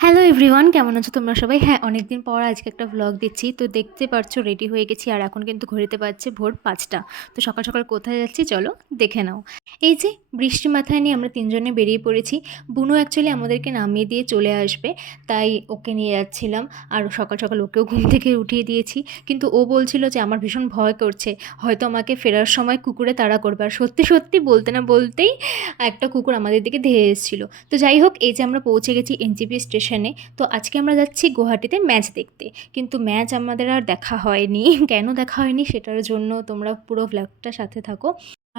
Hello everyone, কেমন আছো তোমরা সবাই? হ্যাঁ, অনেকদিন পর আজকে একটা ব্লগ দিচ্ছি। তো দেখতে পাচ্ছ রেডি হয়ে গেছি আর এখন কিন্তু ঘড়িতে বাজছে ভোর ৫টা। তো সকাল সকাল কোথায় যাচ্ছি চলো দেখে নাও। এই যে বৃষ্টি মাথায় নিয়ে আমরা তিনজনে বেরিয়ে পড়েছি। বুনু অ্যাকচুয়ালি আমাদেরকে নামিয়ে দিয়ে চলে আসবে, তাই ওকে নিয়ে যাচ্ছিলাম। আর সকাল সকাল ওকেও ঘুম থেকে উঠিয়ে দিয়েছি। কিন্তু ও বলছিল যে আমার ভীষণ ভয় করছে, হয়তো আমাকে ফেরার সময় কুকুরে তাড়া করবে। আর সত্যি সত্যি বলতে না বলতেই একটা কুকুর আমাদের দিকে ধেয়ে এসেছিলো। তো যাই হোক, এই যে আমরা পৌঁছে গেছি এনজেপি স্টেশনে। তো আজকে আমরা যাচ্ছি গুয়াহাটিতে ম্যাচ দেখতে, কিন্তু ম্যাচ আমাদের আর দেখা হয়নি। কেন দেখা হয়নি সেটার জন্য তোমরা পুরো ব্লগটা সাথে থাকো।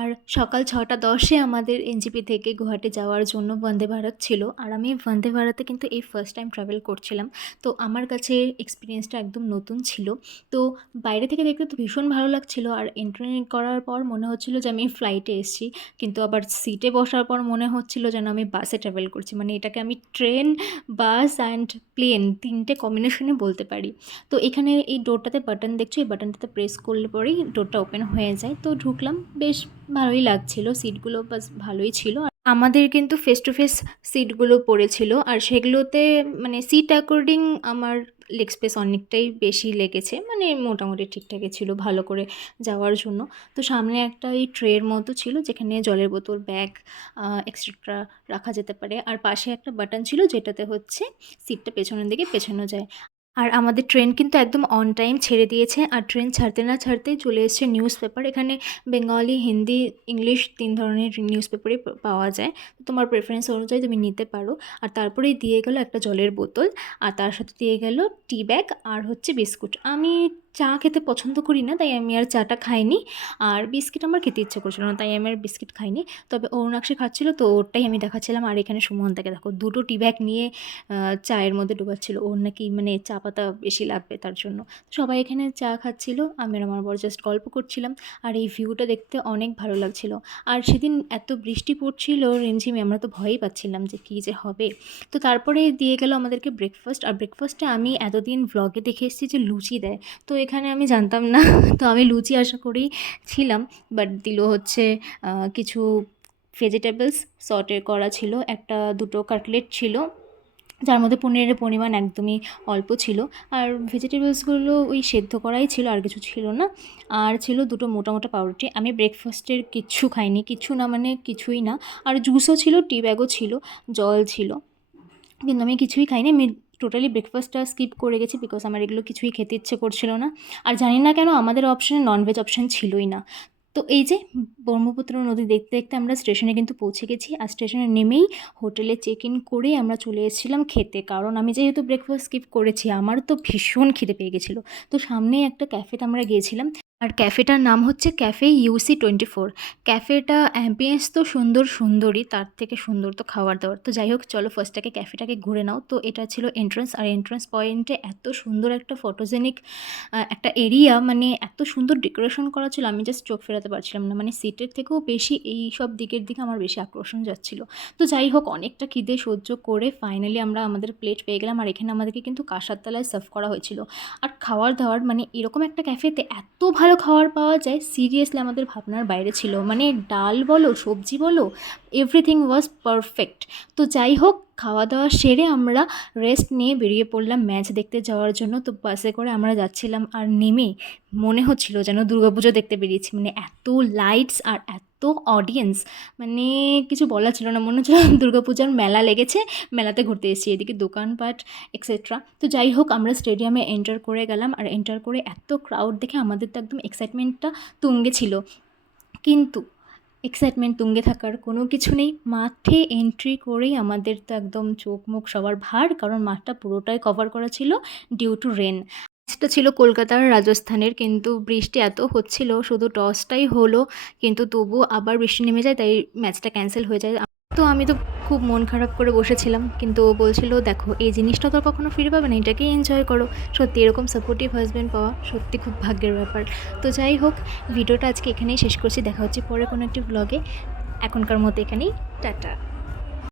আর সকাল 6:10-এ আমাদের এনজেপি থেকে গুয়াহাটি যাওয়ার জন্য বন্দে ভারত ছিল। আর আমি বন্দে ভারতে কিন্তু এই ফার্স্ট টাইম ট্রাভেল করছিলাম। তো আমার কাছে এক্সপিরিয়েন্সটা একদম নতুন ছিল। তো বাইরে থেকে দেখতে তো ভীষণ ভালো লাগছিল, আর এন্ট্রি করার পর মনে হচ্ছিল যে আমি ফ্লাইটে এসেছি। কিন্তু আবার সিটে বসার পর মনে হচ্ছিল যেন আমি বাসে ট্রাভেল করছি। মানে এটাকে আমি ট্রেন, বাস অ্যান্ড প্লেন তিনটে কম্বিনেশনে বলতে পারি। তো এখানে এই ডোরটাতে বাটন দেখছো, এই বাটনটাতে প্রেস করলে পরেই ডোরটা ওপেন হয়ে যায়। তো ঢুকলাম, বেশ ভালোই লাগছিল। সিটগুলো বাস ভালোই ছিল। আর আমাদের কিন্তু ফেস টু ফেস সিটগুলো পড়েছিল, আর সেগুলোতে মানে সিট অ্যাকর্ডিং আমার লেগ স্পেস অনেকটাই বেশি লেগেছে। মানে মোটামুটি ঠিকঠাকই ছিল ভালো করে যাওয়ার জন্য। তো সামনে একটা এই ট্রের মতো ছিল যেখানে জলের বোতল, ব্যাগ এক্সট্রা রাখা যেতে পারে। আর পাশে একটা বাটন ছিল যেটাতে হচ্ছে সিটটা পেছনের দিকে পেছানো যায়। আর আমাদের ট্রেন কিন্তু একদম অন টাইম ছেড়ে দিয়েছে। আর ট্রেন ছাড়তে না ছাড়তেই চলে এসেছে নিউজ পেপার। এখানে বেঙ্গলি, হিন্দি, ইংলিশ ৩ ধরনের নিউজ পেপারই পাওয়া যায়। তো তোমার প্রেফারেন্স অনুযায়ী তুমি নিতে পারো। আর তারপরেই দিয়ে গেল একটা জলের বোতল, আর তার সাথে দিয়ে গেল টি ব্যাগ আর হচ্ছে বিস্কুট। আমি চা খেতে পছন্দ করি না, তাই আমি আর চাটা খাইনি। আর বিস্কিট আমার খেতে ইচ্ছে করছিল না, তাই আমি আর বিস্কিট খাইনি। তবে অরুণাক্ষী খাচ্ছিল, তো ওরটাই আমি দেখাচ্ছিলাম। আর এখানে সুমনতাকে দেখো, দুটো টি ব্যাগ নিয়ে চায়ের মধ্যে ডোবাচ্ছিল। ওর নাকি মানে চা পাতা বেশি লাগবে তার জন্য। সবাই এখানে চা খাচ্ছিল, আমি আর আমার বর জাস্ট গল্প করছিলাম। আর এই ভিউটা দেখতে অনেক ভালো লাগছিল। আর সেদিন এত বৃষ্টি পড়ছিল রিমঝিমে, আমরা তো ভয়ই পাচ্ছিলাম যে কী যে হবে। তো তারপরে দিয়ে গেল আমাদেরকে ব্রেকফাস্ট। আর ব্রেকফাস্টে আমি এতদিন ব্লগে দেখে এসেছি যে লুচি দেয়, তো এখানে আমি জানতাম না। তো আমি লুচি আশা করেই ছিলাম, বাট দিল হচ্ছে কিছু ভেজিটেবলস সর্টে করা ছিল, একটা দুটো কাটলেট ছিল যার মধ্যে পনিরের পরিমাণ একদমই অল্প ছিল। আর ভেজিটেবলসগুলো ওই সেদ্ধ করাই ছিল, আর কিছু ছিল না। আর ছিল দুটো মোটা মোটা পাউরুটি। আমি ব্রেকফাস্টের কিচ্ছু খাইনি, কিছু না মানে কিছুই না। আর জুসও ছিল, টি ব্যাগও ছিল, জল ছিল, কিন্তু আমি কিছুই খাইনি। আমি টোটালি ব্রেকফাস্টটা স্কিপ করে গেছি, বিকজ আমার এগুলো কিছুই খেতে ইচ্ছে করছিল না। আর জানি না কেন আমাদের অপশানে ননভেজ অপশান ছিলই না। তো এই যে ব্রহ্মপুত্র নদী দেখতে দেখতে আমরা স্টেশনে কিন্তু পৌঁছে গেছি। আর স্টেশনে নেমেই হোটেলে চেক ইন করেই আমরা চলে এসেছিলাম খেতে, কারণ আমি যেহেতু ব্রেকফাস্ট স্কিপ করেছি আমার তো ভীষণ খিদে পেয়ে গেছিলো। তো সামনেই একটা ক্যাফেতে আমরা গিয়েছিলাম, আর ক্যাফেটার নাম হচ্ছে ক্যাফে UC24। ক্যাফেটা অ্যাম্বিয়েন্স তো সুন্দরই, তার থেকে সুন্দর তো খাবার দাবার। তো যাই হোক, চলো ফার্স্টটাকে ক্যাফেটাকে ঘুরে নাও। তো এটা ছিল এন্ট্রান্স, আর এন্ট্রান্স পয়েন্টে এত সুন্দর একটা ফটোজেনিক একটা এরিয়া, মানে এত সুন্দর ডেকোরেশন করা ছিল, আমি জাস্ট চোখ ফেরাতে পারছিলাম না। মানে সিটের থেকেও বেশি এই সব দিকের দিকে আমার বেশি আকর্ষণ যাচ্ছিলো। তো যাই হোক, অনেকটা খিদে সহ্য করে ফাইনালি আমরা আমাদের প্লেট পেয়ে গেলাম। আর এখানে আমাদেরকে কিন্তু কাঁসার থালায় সার্ভ করা হয়েছিল। আর খাওয়ার দাওয়ার মানে এরকম একটা ক্যাফেতে এত ভালো খাবার পাওয়া যায়, সিরিয়াসলি আমাদের ভাবনার বাইরে ছিল। মানে ডাল বলো, সবজি বলো, এভরিথিং ওয়াজ পারফেক্ট। তো যাই হোক, খাওয়া দাওয়া সেরে আমরা রেস্ট নিয়ে বেরিয়ে পড়লাম ম্যাচ দেখতে যাওয়ার জন্য। তো বাসে করে আমরা যাচ্ছিলাম, আর নেমে মনে হচ্ছিল যেন দুর্গাপুজো দেখতে বেরিয়েছি। মানে এত লাইটস আর এত অডিয়েন্স, মানে কিছু বলা ছিল না, মনে হচ্ছিল দুর্গাপূজার মেলা লেগেছে, মেলাতে ঘুরতে এসেছি। এদিকে দোকানপাট এক্সেট্রা। তো যাই হোক, আমরা স্টেডিয়ামে এন্টার করে গেলাম। আর এন্টার করে এত ক্রাউড দেখে আমাদের তো একদম এক্সাইটমেন্টটা তুঙ্গে ছিল। কিন্তু এক্সাইটমেন্ট তুঙ্গে থাকার কোনো কিছু নেই। মাঠে এন্ট্রি করেই আমাদের তো একদম চোখ মুখ সবার ভার, কারণ মাঠটা পুরোটাই কভার করা ছিল ডিউ টু রেন। ম্যাচটা ছিল কলকাতার রাজস্থানের, কিন্তু বৃষ্টি এত হচ্ছিল, শুধু টসটাই হলো, কিন্তু তবু আবার বৃষ্টি নেমে যায়, তাই ম্যাচটা ক্যান্সেল হয়ে যায়। তো আমি তো খুব মন খারাপ করে বসেছিলাম, কিন্তু ও বলছিল দেখো এই জিনিসটা তো আর কখনো ফিরে পাবে না, এটাকেই এনজয় করো। সত্যি এরকম সাপোর্টিভ হাজব্যান্ড পাওয়া সত্যি খুব ভাগ্যের ব্যাপার। তো যাই হোক, ভিডিওটা আজকে এখানেই শেষ করছি, দেখা হচ্ছে পরে কোনো একটি ব্লগে। এখনকার মতো এখানেই টাটা।